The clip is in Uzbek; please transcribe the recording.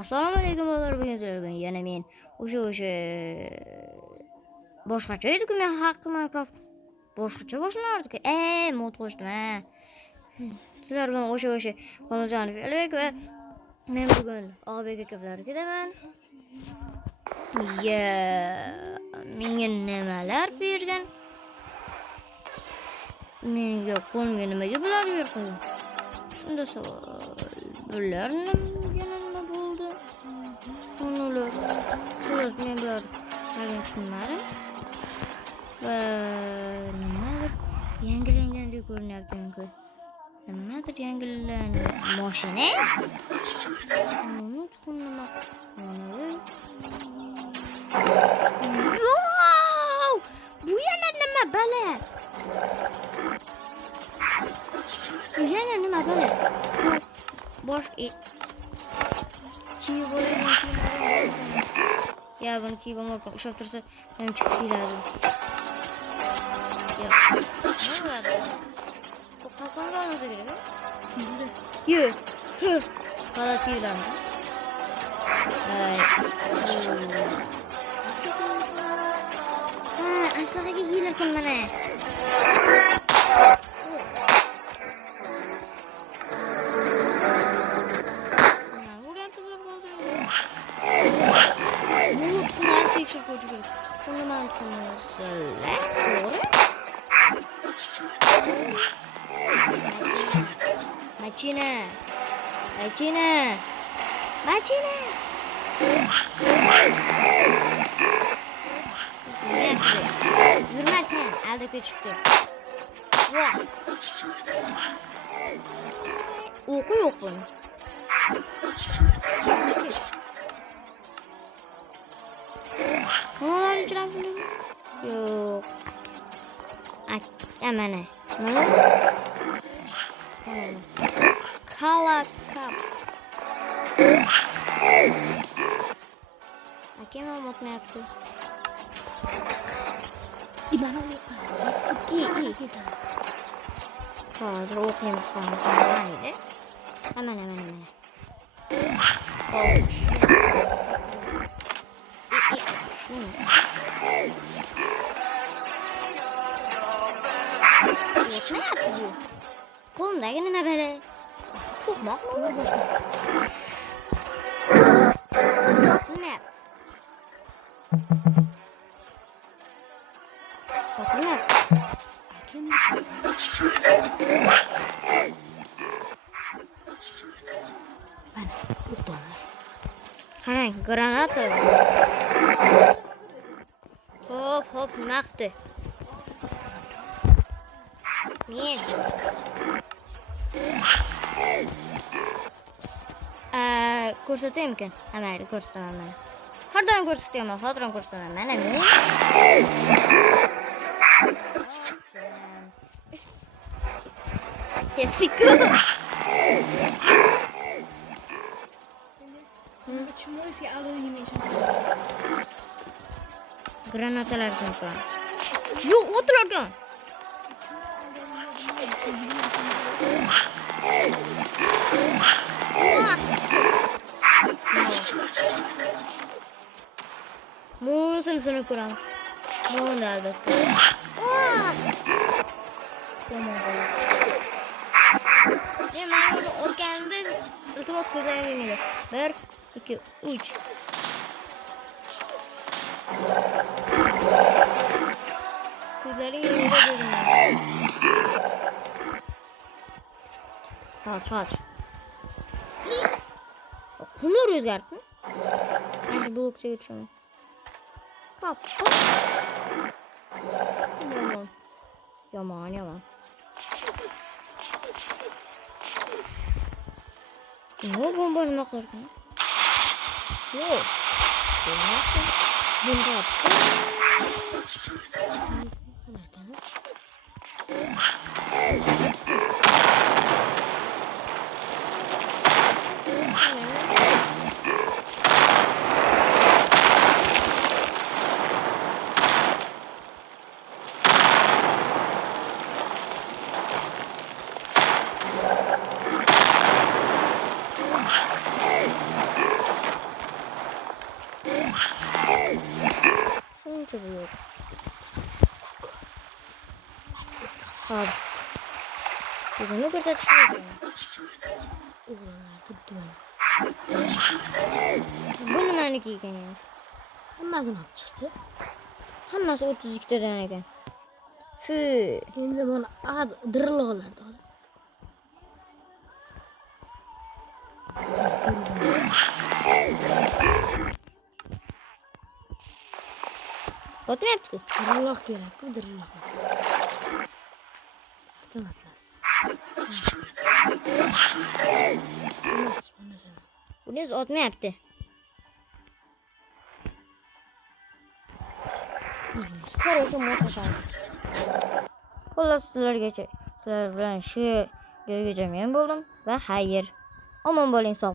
Assalomu alaykum bolalar, bugun sizlar bilan yana men o'sha boshqacha edi-ku, men haqqi Minecraft boshqacha boshlanardi-ku. Mod qo'shdim ha. Sizlar bilan o'sha Qonurjonov Elbek va men bugun Og'bek aka bilan ketaman. Menga nimalar bergan? Menga qo'limga nimaga bular bergan? Shunda savol. Bular nima bo'ldi? Ular xullas men bular tushunmadim. Va nimadir yangilangandek ko'rinyapti menga. Nimadir yangilandi. Mashina? Nima? Bu yana nima bala? Bu yana nima bala? Bosh Çiğ bo'lgan ya buni çiğ bo'lgan ushlab tursa men chiqib keladi. Yo'q. Bu qaqonga olmasa kerak-ku? Yo'q. Qalat keladi. Aslahaga yelarkan mana. Machina. Yürüme sen, elde geçti. Vah. Oku yok bunun. Ne var içine bunu? Yok. Hemen ne? Kala kap. Kim mod mu yaptı? Gimana lupa? İyi. Kaldır okuyayım sonra. Hangi? Hemen. Şunu. Ne yaptı bu? Kolundaki ne böyle? Kokmak mı olur başka? Ne yaptı? Bak ne yaptı? Ben bu donlar. Qarang, granata. Hop, naqdi. Men. Ko'rsataymi ekan? Mayli, ko'rsataman mana. Har doim ko'rsataman, xotiram ko'rsataman. Mana men. Yesiku. Почему если алоэ не меньше? Granatalar sınıflarımız. Yo, otur orada. Muğun sınıf kuramız. Muğun da elbette. Ya ben onu kendi iltimos gözlerine geliyor. 1, 2, 3. Gözlerin yanında dedim ben. Hazır. Kumlar özgürtün. Ben blokça geçiyorum. Kapı. Yaman. Ne bomba koydun? Yok. Bunu yaptım. ki bu yok. Hadi. Yüzümü gösterişiyor. Oğlanlar tuttu beni. Bu nimeniki ekan yani. Hammasini olib chiqdi. Hammasi 32 tadan ekan. Fü. Endi buni dirilg'alarda. O'tmayapti-ku. Dirilloq kerak-ku, dirilloq. Avtomat emas. Emas, bunisi. Bunisi o'tmayapti. Короче, mutlaka. Xullas sizlar bilan shu joygacha men bo'ldim va xayr. Omon bo'ling, sog'